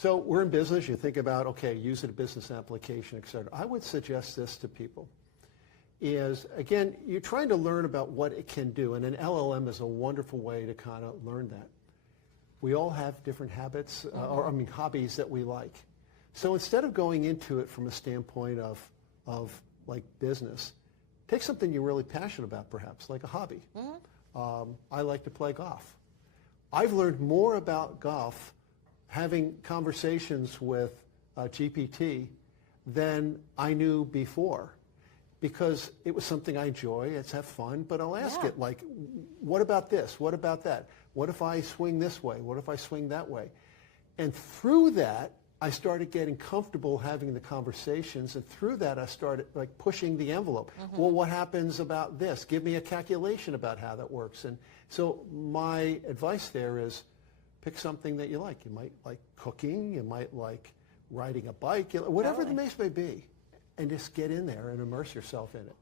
So we're in business. You think about, okay, use it a business application, et cetera. I would suggest this to people is, again, you're trying to learn about what it can do, and an LLM is a wonderful way to kind of learn that. We all have different habits, hobbies that we like. So instead of going into it from a standpoint of like business, take something you're really passionate about, perhaps, like a hobby. I like to play golf. I've learned more about golf having conversations with GPT than I knew before, because it was something I enjoy. It's have fun, but I'll ask it, like, what about this? What about that? What if I swing this way? What if I swing that way? And through that, I started getting comfortable having the conversations, and through that, I started like pushing the envelope. Well, what happens about this? Give me a calculation about how that works. And so my advice there is pick something that you like. You might like cooking. You might like riding a bike. Whatever the case may be. And just get in there and immerse yourself in it.